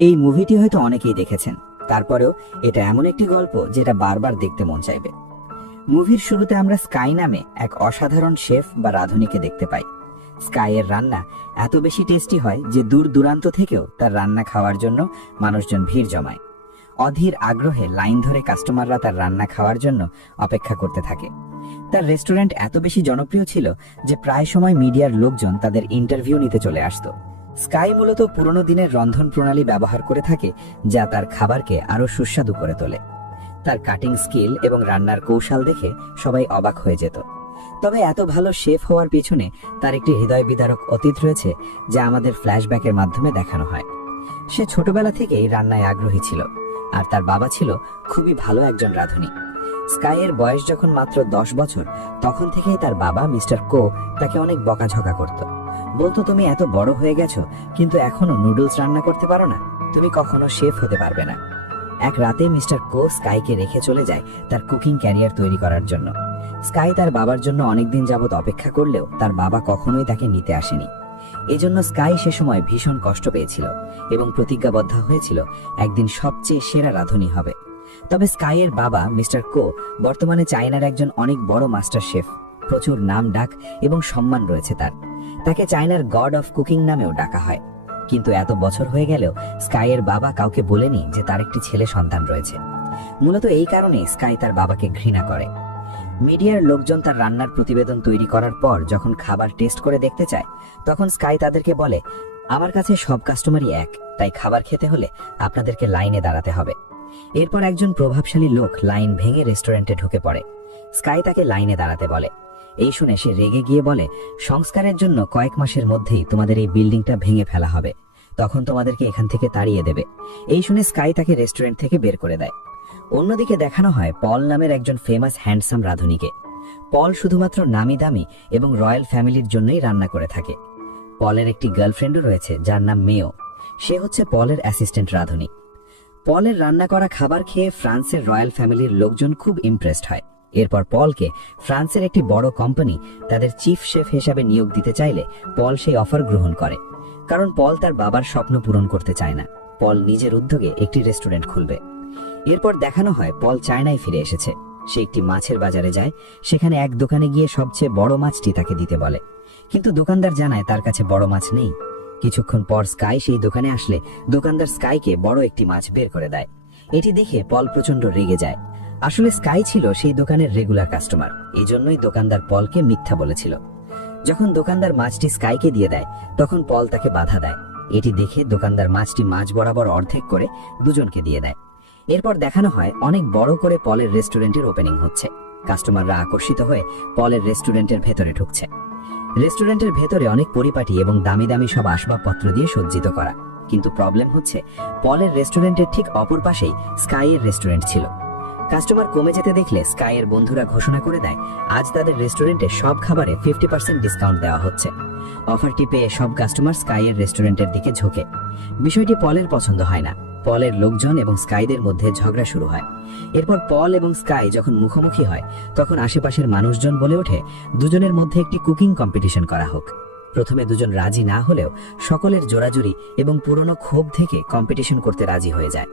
এই মুভিটি হয়তো অনেকেই দেখেছেন, তারপরেও এটা এমন একটি গল্প যেটা বারবার দেখতে মন চাইবে। মুভির শুরুতে আমরা স্কাই নামে এক অসাধারণ শেফ বা রাঁধুনিকে দেখতে পাই। স্কাইয়ের রান্না এত বেশি টেস্টি হয় যে দূর দূরান্ত থেকেও তার রান্না খাওয়ার জন্য মানুষজন ভিড় জমায়। অধীর আগ্রহে লাইন ধরে কাস্টমাররা তার রান্না খাওয়ার জন্য অপেক্ষা করতে থাকে। তার রেস্টুরেন্ট এত বেশি জনপ্রিয় ছিল যে প্রায় সময় মিডিয়ার লোকজন তাদের ইন্টারভিউ নিতে চলে আসতো। স্কাই মূলত পুরনো দিনের রন্ধন প্রণালী ব্যবহার করে থাকে, যা তার খাবারকে আরো সুস্বাদু করে তোলে। তার কাটিং স্কিল এবং রান্নার কৌশল দেখে সবাই অবাক হয়ে যেত। তবে এত ভালো শেফ হওয়ার পিছনে তার একটি হৃদয় বিদারক অতীত রয়েছে, যা আমাদের ফ্ল্যাশব্যাকের মাধ্যমে দেখানো হয়। সে ছোটবেলা থেকেই রান্নায় আগ্রহী ছিল, আর তার বাবা ছিল খুবই ভালো একজন রাঁধুনি। স্কাইয়ের বয়স যখন মাত্র 10 বছর, তখন থেকেই তার বাবা মিস্টার কো তাকে অনেক বকাঝকা করত। বলতো, তুমি এত বড় হয়ে গেছো কিন্তু এখনো নুডলস রান্না করতে পারো না, তুমি কখনো শেফ হতে পারবে না। এক রাতে মিস্টার কো স্কাইকে রেখে চলে যায় তার কুকিং ক্যারিয়ার তৈরি করার জন্য। স্কাই তার বাবার জন্য অনেকদিন যাবৎ অপেক্ষা করলেও তার বাবা কখনোই তাকে নিতে আসেনি। এজন্য স্কাই সে সময় ভীষণ কষ্ট পেয়েছিল এবং প্রতিজ্ঞাবদ্ধ হয়েছিল একদিন সবচেয়ে সেরা রাঁধুনি হবে। তবে স্কাইয়ের বাবা মিস্টার কো বর্তমানে চায়নার একজন অনেক বড় মাস্টার শেফ। প্রচুর নাম ডাক এবং সম্মান রয়েছে তার। তাকে চায়নার গড অফ কুকিং নামেও ডাকা হয়। কিন্তু এত বছর হয়ে গেলেও স্কাইয়ের বাবা কাউকে বলেনি যে তার একটি ছেলে সন্তান রয়েছে। মূলত এই কারণে স্কাই তার বাবাকে ঘৃণা করে। মিডিয়ার লোকজন তার রান্নার প্রতিবেদন তৈরি করার পর যখন খাবার টেস্ট করে দেখতে চায়, তখন স্কাই তাদেরকে বলে, আমার কাছে সব কাস্টমারই এক, তাই খাবার খেতে হলে আপনাদেরকে লাইনে দাঁড়াতে হবে। এরপর একজন প্রভাবশালী লোক লাইন ভেঙে রেস্টুরেন্টে ঢুকে পড়ে। স্কাই তাকে লাইনে দাঁড়াতে বলে। এই শুনে সে রেগে গিয়ে বলে, সংস্কারের জন্য কয়েক মাসের মধ্যেই তোমাদের এই বিল্ডিংটা ভেঙে ফেলা হবে, তখন তোমাদেরকে এখান থেকে তাড়িয়ে দেবে। এই শুনে স্কাই তাকে রেস্টুরেন্ট থেকে বের করে দেয়। অন্যদিকে দেখানো হয় পল নামের একজন ফেমাস হ্যান্ডসাম রাঁধুনিকে। পল শুধুমাত্র নামি দামি এবং রয়্যাল ফ্যামিলির জন্যই রান্না করে থাকে। পলের একটি গার্লফ্রেন্ডও রয়েছে যার নাম মেও। সে হচ্ছে পলের অ্যাসিস্ট্যান্ট রাঁধুনি। পলের রান্না করা খাবার খেয়ে ফ্রান্সের রয়্যাল ফ্যামিলির লোকজন খুব ইমপ্রেসড হয়। এরপর পলকে ফ্রান্সের একটি বড় কোম্পানি তাদের চিফ শেফ হিসাবে নিয়োগ দিতে চাইলে পল সেই অফার গ্রহণ করে, কারণ পল তার বাবার স্বপ্ন পূরণ করতে চায় না। পল নিজের উদ্যোগে একটি রেস্টুরেন্ট খুলবে। এরপর দেখানো হয় পল চায়নায় ফিরে এসেছে। সে একটি মাছের বাজারে যায়। সেখানে এক দোকানে গিয়ে সবচেয়ে বড় মাছটি তাকে দিতে বলে, কিন্তু দোকানদার জানায় তার কাছে বড় মাছ নেই। কিছুক্ষণ পর স্কাই সেই দোকানে আসলে দোকানদার স্কাইকে বড় একটি মাছ বের করে দেয়। এটি দেখে পল প্রচন্ড রেগে যায়। আসলে স্কাই ছিল সেই দোকানের রেগুলার কাস্টমার, এই জন্যই দোকানদার পলকে মিথ্যা বলেছিল। যখন দোকানদার মাছটি স্কাইকে দিয়ে দেয়, তখন পল তাকে বাধা দেয়। এটি দেখে দোকানদার মাছটি মাঝ বরাবর অর্ধেক করে দুজনকে দিয়ে দেয়। এরপর দেখানো হয় অনেক বড় করে পলের রেস্টুরেন্টের ওপেনিং হচ্ছে। কাস্টমাররা আকর্ষিত হয়ে পলের রেস্টুরেন্টের ভেতরে ঢুকছে। রেস্টুরেন্টের ভেতরে অনেক পরিপাটি এবং দামি দামি সব আসবাবপত্র দিয়ে সজ্জিত করা। কিন্তু প্রবলেম হচ্ছে, পলের রেস্টুরেন্টের ঠিক অপর পাশেই স্কাইয়ের রেস্টুরেন্ট ছিল। কাস্টমার কমে যেতে দেখলে স্কাইয়ের বন্ধুরা ঘোষণা করে দেয় আজ তাদের রেস্টুরেন্টে সব খাবারে 50% ডিসকাউন্ট দেওয়া হচ্ছে। অফারটি পেয়ে সব কাস্টমার স্কাইয়ের রেস্টুরেন্টের দিকে ঝোঁকে। বিষয়টি পলের পছন্দ হয় না। পলের লোকজন এবং স্কাইদের মধ্যে ঝগড়া শুরু হয়। এরপর পল এবং স্কাই যখন মুখোমুখি হয়, তখন আশেপাশের মানুষজন বলে ওঠে দুজনের মধ্যে একটি কুকিং কম্পিটিশন করা হোক। প্রথমে দুজন রাজি না হলেও সকলের জোরাজুরি এবং পুরনো ক্ষোভ থেকে কম্পিটিশন করতে রাজি হয়ে যায়।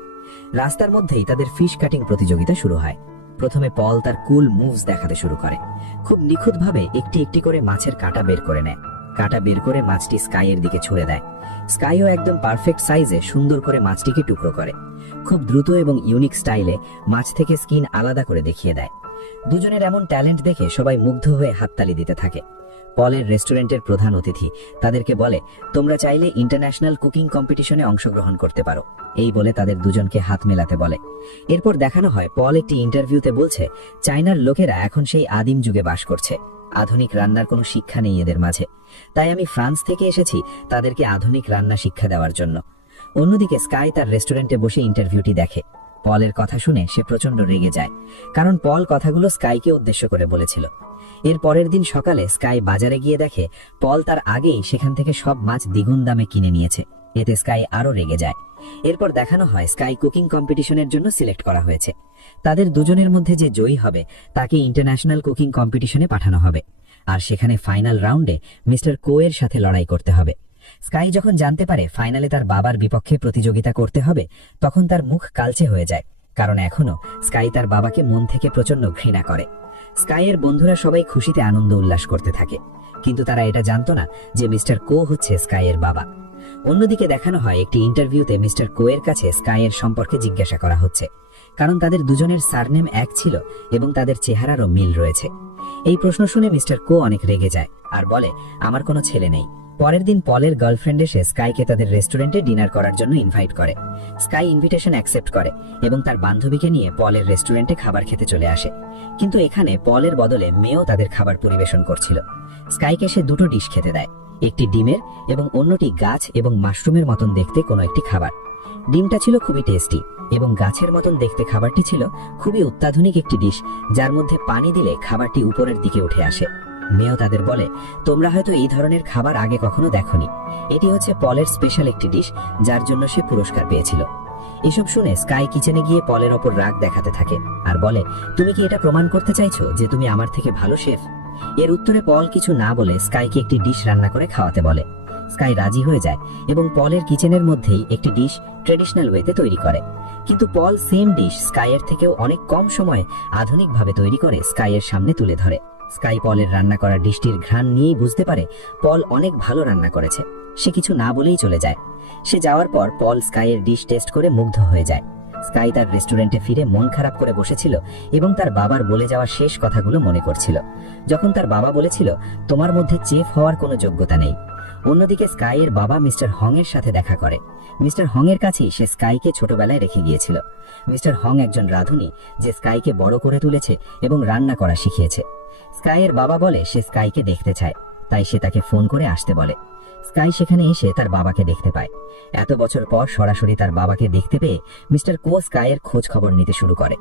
রাস্তার মধ্যেই তাদের ফিশ কাটিং প্রতিযোগিতা শুরু হয়। প্রথমে পল তার কুল মুভস দেখাতে শুরু করে। খুব নিখুঁতভাবে একটি একটি করে মাছের কাঁটা বের করে নেয়। কাঁটা বের করে মাছটি স্কাইয়ের দিকে ছুঁড়ে দেয়। স্কাইও একদম পারফেক্ট সাইজে সুন্দর করে মাছটিকে টুকরো করে। খুব দ্রুত এবং ইউনিক স্টাইলে মাছ থেকে স্কিন আলাদা করে দেখিয়ে দেয়। দুজনের এমন ট্যালেন্ট দেখে সবাই মুগ্ধ হয়ে হাততালি দিতে থাকে। পলের রেস্টুরেন্টের প্রধান অতিথি তাদেরকে বলে, তোমরা চাইলে ইন্টারন্যাশনাল কুকিং কম্পিটিশনে অংশগ্রহণ করতে পারো। এই বলে তাদের দুজনকে হাত মেলাতে বলে। এরপর দেখানো হয় পল একটি ইন্টারভিউতে বলছে, চায়নার লোকেরা এখন সেই আদিম যুগে বাস করছে। আধুনিক রান্নার কোনো শিক্ষা নেই এদের মাঝে। তাই আমি ফ্রান্স থেকে এসেছি তাদেরকে আধুনিক রান্না শিক্ষা দেওয়ার জন্য। অন্যদিকে স্কাই তার রেস্টুরেন্টে বসে ইন্টারভিউটি দেখে। পলের কথা শুনে সে প্রচন্ড রেগে যায়, কারণ পল কথাগুলো স্কাইকে উদ্দেশ্য করে বলেছিল। এর পরের দিন সকালে স্কাই বাজারে গিয়ে দেখে পল তার আগেই সেখান থেকে সব মাছ দ্বিগুণ দামে কিনে নিয়েছে। এতে স্কাই আরো রেগে যায়। এরপর দেখানো হয় স্কাই কুকিং কম্পিটিশনের জন্য সিলেক্ট করা হয়েছে। তাদের দুজনের মধ্যে যে জয়ী হবে তাকে ইন্টারন্যাশনাল কুকিং কম্পিটিশনে পাঠানো হবে, আর সেখানে ফাইনাল রাউন্ডে মিস্টার কো এর সাথে লড়াই করতে হবে। স্কাই যখন জানতে পারে ফাইনালে তার বাবার বিপক্ষে প্রতিযোগিতা করতে হবে, তখন তার মুখ কালচে হয়ে যায়, কারণ এখনো স্কাই তার বাবাকে মন থেকে প্রচন্ড ঘৃণা করে। স্কাইয়ের বন্ধুরা সবাই খুশিতে আনন্দ উল্লাস করতে থাকে, কিন্তু তারা এটা জানতো না যে মিস্টার কো হচ্ছে স্কাইয়ের বাবা। অন্যদিকে দেখানো হয় একটি ইন্টারভিউতে মিস্টার কো এর কাছে স্কাইয়ের সম্পর্কে জিজ্ঞাসা করা হচ্ছে, কারণ তাদের দুজনের সারনেম এক ছিল এবং তাদের চেহারারও মিল রয়েছে। এই প্রশ্ন শুনে মিস্টার কো অনেক রেগে যায় আর বলে, আমার কোনো ছেলে নেই। পরের দিন পলের গার্লফ্রেন্ড এসে স্কাইকে তাদের রেস্টুরেন্টে ডিনার করার জন্য ইনভাইট করে। স্কাই ইনভিটেশন অ্যাকসেপ্ট করে এবং তার বান্ধবীকে নিয়ে পলের রেস্টুরেন্টে খাবার খেতে চলে আসে। কিন্তু এখানে পলের বদলে মেয়েও তাদের খাবার পরিবেশন করছিল। স্কাইকে সে দুটো ডিশ খেতে দেয়, একটি ডিমের এবং অন্যটি গাছ এবং মাশরুমের মতন দেখতে কোনো একটি খাবার। ডিমটা ছিল খুবই টেস্টি এবং গাছের মতন দেখতে খাবারটি ছিল খুবই অত্যাধুনিক একটি ডিশ, যার মধ্যে পানি দিলে খাবারটি উপরের দিকে উঠে আসে। মেয়েও তাদের বলে, তোমরা হয়তো এই ধরনের খাবার আগে কখনো দেখোনি, এটি হচ্ছে পলের স্পেশাল একটি ডিশ, যার জন্য সে পুরস্কার পেয়েছিল। এসব শুনে স্কাই কিচেনে গিয়ে পলের ওপর রাগ দেখাতে থাকে আর বলে, তুমি কি এটা প্রমাণ করতে চাইছো যে তুমি আমার থেকে ভালো শেফ? এর উত্তরে পল কিছু না বলে স্কাইকে একটি ডিশ রান্না করে খাওয়াতে বলে। স্কাই রাজি হয়ে যায় এবং পলের কিচেনের মধ্যেই একটি ডিশ ট্রেডিশনাল ওয়েতে তৈরি করে। কিন্তু পল সেম ডিশ স্কাইয়ের থেকেও অনেক কম সময়ে আধুনিকভাবে তৈরি করে স্কাইয়ের সামনে তুলে ধরে। স্কাই পলের রান্না করা ডিশটির ঘ্রাণ নিয়েই বুঝতে পারে পল অনেক ভালো রান্না করেছে। সে কিছু না বলেই চলে যায়। সে যাওয়ার পর পল স্কাইয়ের ডিশ টেস্ট করে মুগ্ধ হয়ে যায়। স্কাই তার রেস্টুরেন্টে ফিরে মন খারাপ করে বসেছিল এবং তার বাবার বলে যাওয়া শেষ কথাগুলো মনে করছিল, যখন তার বাবা বলেছিল, তোমার মধ্যে চেফ হওয়ার কোনো যোগ্যতা নেই। অন্যদিকে স্কাইয়ের বাবা মিস্টার হং এর সাথে দেখা করে। মিস্টার হং এর কাছেই সে স্কাইকে ছোটবেলায় রেখে গিয়েছিল। মিস্টার হং একজন রাঁধুনি যে স্কাইকে বড় করে তুলেছে এবং রান্না করা শিখিয়েছে। স্কাইয়ের বাবা বলে সে স্কাইকে দেখতে চায়, তাই সে তাকে ফোন করে আসতে বলে। স্কাই সেখানে এসে তার বাবাকে দেখতে পায়। এত বছর পর সরাসরি তার বাবাকে দেখতে পেয়ে মিস্টার কো স্কাইয়ের খোঁজ খবর নিতে শুরু করে,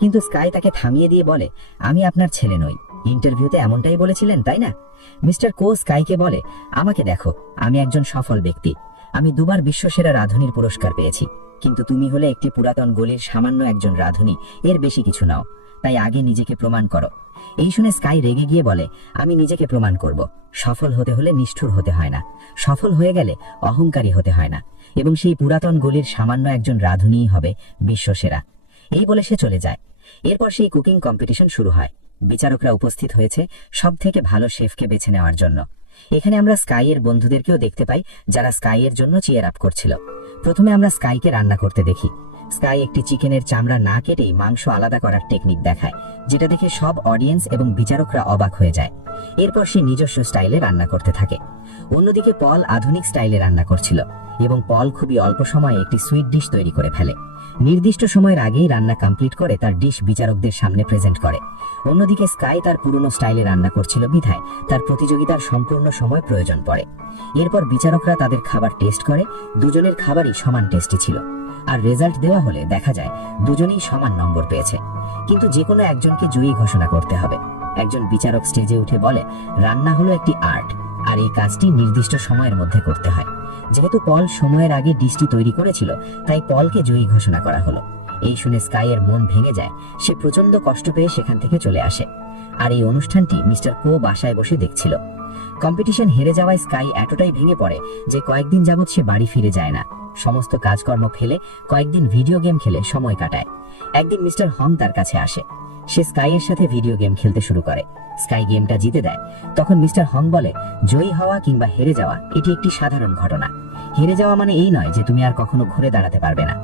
কিন্তু স্কাই তাকে থামিয়ে দিয়ে বলে, আমি আপনার ছেলে নই। ইন্টারভিউতে এমনটাই বলেছিলেন, তাই না? মিস্টার কো স্কাইকে বলে, আমাকে দেখো, আমি একজন সফল ব্যক্তি। আমি দুবার বিশ্বসেরা রাঁধুনির পুরস্কার পেয়েছি, কিন্তু তুমি হলে একটি পুরাতন গলির সামান্য একজন রাঁধুনি, এর বেশি কিছু নাও। তাই আগে নিজেকে প্রমাণ করো। এই শুনে স্কাই রেগে গিয়ে বলে, আমি নিজেকে প্রমাণ করব। সফল হতে হলে নিষ্ঠুর হতে হয় না, সফল হয়ে গেলে অহংকারী হতে হয় না, এবং সেই পুরাতন গলির সামান্য একজন রাঁধুনিই হবে বিশ্বসেরা। এই বলে সে চলে যায়। এরপর সেই কুকিং কম্পিটিশন শুরু হয়। বিচারকরা উপস্থিত হয়েছে সব থেকে ভালো শেফকে বেছে নেওয়ার জন্য। এখানে আমরা স্কাইয়ের বন্ধুদেরকেও দেখতে পাই, যারা স্কাইয়ের জন্য চিয়ার আপ করছিল। প্রথমে আমরা স্কাইকে রান্না করতে দেখি। স্কাই একটি চিকেনের চামড়া না কেটেই মাংস আলাদা করার টেকনিক দেখায়, যেটা দেখে সব অডিয়েন্স এবং বিচারকরা অবাক হয়ে যায়। এরপর সে নিজস্ব স্টাইলে রান্না করতে থাকে। অন্যদিকে পল আধুনিক স্টাইলে রান্না করছিল এবং পল খুবই অল্প সময়ে একটি সুইট ডিশ তৈরি করে ফেলে। নির্দিষ্ট সময়ের আগেই রান্না কমপ্লিট করে তার ডিশ বিচারকদের সামনে প্রেজেন্ট করে। অন্যদিকে স্কাই তার পুরনো স্টাইলে রান্না করছিল বিধায় তার প্রতিযোগিতার সম্পূর্ণ সময় প্রয়োজন পড়ে। এরপর বিচারকরা তাদের খাবার টেস্ট করে, দুজনের খাবারই সমান টেস্টি ছিল। আর রেজাল্ট দেওয়া হলে দেখা যায় দুজনেই সমান নম্বর পেয়েছে। কিন্তু যে কোনো একজনকে জয়ী ঘোষণা করতে হবে। একজন বিচারক স্টেজে উঠে বলে, রান্না হলো একটি আর্ট, আর এই কাজটি নির্দিষ্ট সময়ের মধ্যে করতে হয়। যেহেতু পল সময়ের আগে ডিশটি তৈরি করেছিল, তাই পলকে জয়ী ঘোষণা করা হলো। এই শুনে স্কাইয়ের মন ভেঙে যায়। সে প্রচন্ড কষ্ট পেয়ে সেখান থেকে চলে আসে। আর এই অনুষ্ঠানটি মিস্টার কো বাসায় বসে দেখছিল। কম্পিটিশন হেরে যাওয়ায় স্কাই এতটাই ভেঙে পড়ে যে কয়েকদিন যাবৎ সে বাড়ি ফিরে যায় না। সমস্ত কাজকর্ম ফেলে কয়েকদিন ভিডিও গেম খেলে সময় কাটায়। একদিন মিস্টার হং তার কাছে আসে। সে স্কাইয়ের সাথে ভিডিও গেম খেলতে শুরু করে। স্কাই গেমটা জিতে দেয়। তখন মিস্টার হং বলে, জয়ী হওয়া কিংবা হেরে যাওয়া এটি একটি সাধারণ ঘটনা। হেরে যাওয়া মানে এই নয় যে তুমি আর কখনো ঘুরে দাঁড়াতে পারবে না।